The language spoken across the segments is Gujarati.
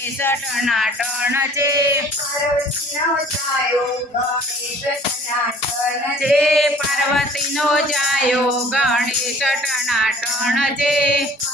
ટનાટણ છે. પાર્વતીનો જાયો ગણેશ સનાતન જે પાર્વતીનો જાયો ગણેશ ટનાટણ છે.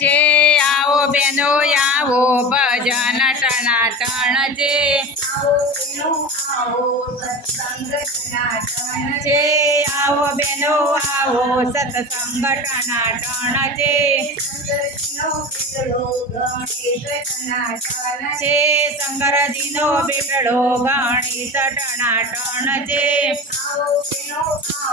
જે આવો બેનો, આવો ભજન ટનાટણ આવો બેનો આવો બેનો, આવો સત્સંગ ટનાટણ સનાતન છે શંકરજીનો બેટડો ગણેશ ટનાટણ છે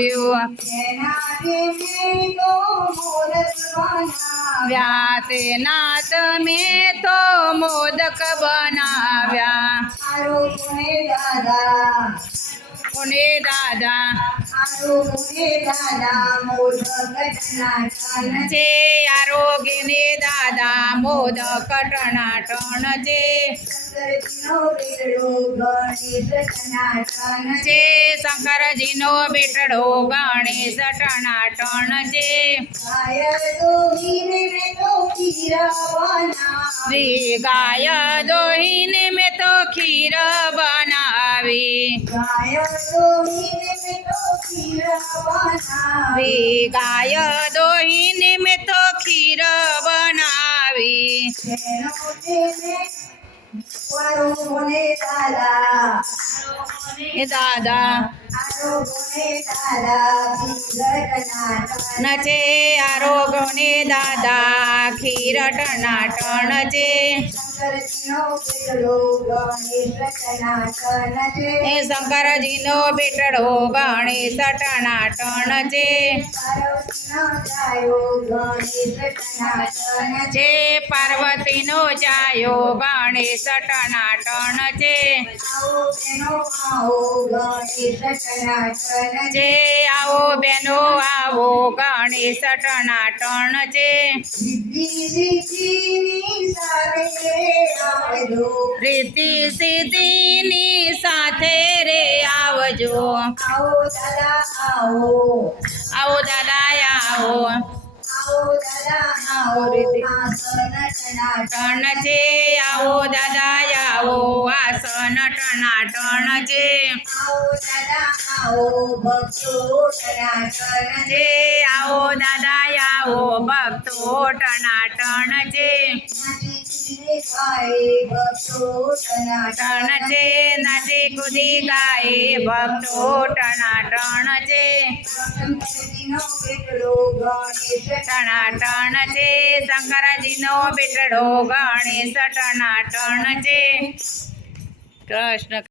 બનાવ્યું તેના કે મેં તો મોરસ બનાવ્યા વ્યા તેના તમે તો મોદક બનાવ્યા આરો ગુણે દાદા કોને દાદા આરો ગુણે દાદા મોદક જનાર્દન છે આરોગ્યને દાદા મોદક ટનાટણ છે શંકરજીનો બેટલો ગણેશ જનાર્દન છે શંકરજીનો બેટડો ગણેશ ટનાટણ છે ગાય તો હીરે મેં તો ખીરા બનાવ્યા શ્રી ગાય દોહીને મેં તો ખીર બનાવી ગાય તો હીરે મેં તો ખીરા બનાવ્યા શ્રી ગાય દોહીને મેં તો ખીર એ દાદા નચે આરોગને દાદા ખીર ટનાટણ છે એ શંકરજીનો બેટડો ગણેશ ટણાટણ છે. જે પાર્વતીનો જાયો ગણેશ ટણાટણ છે. જે આવો બેનો આવો ગણેશ ટણાટણ છે. સિદ્ધિ સિદ્ધિની સાથે આવજો રીતિ સિદ્ધિની સાથે રે આવજો આવો દાદા આવો આવો દાદા આવો આવો દાદા આવો આસન જનાર્દન ટણ છે આવો દાદા આવો આસન ટનાટણ છે આવો દાદા આવો ભક્તો જનાર્દન જે આવો દાદા આવો ભક્તો ટનાટણ છે ટણ છે, નાચી કૂદી ગાય, ભક્તો ટનાટણ છે. ટણાટણ છે, શંકરજીનો બેટડો ગણેશ ટણાટણ છે. કૃષ્ણ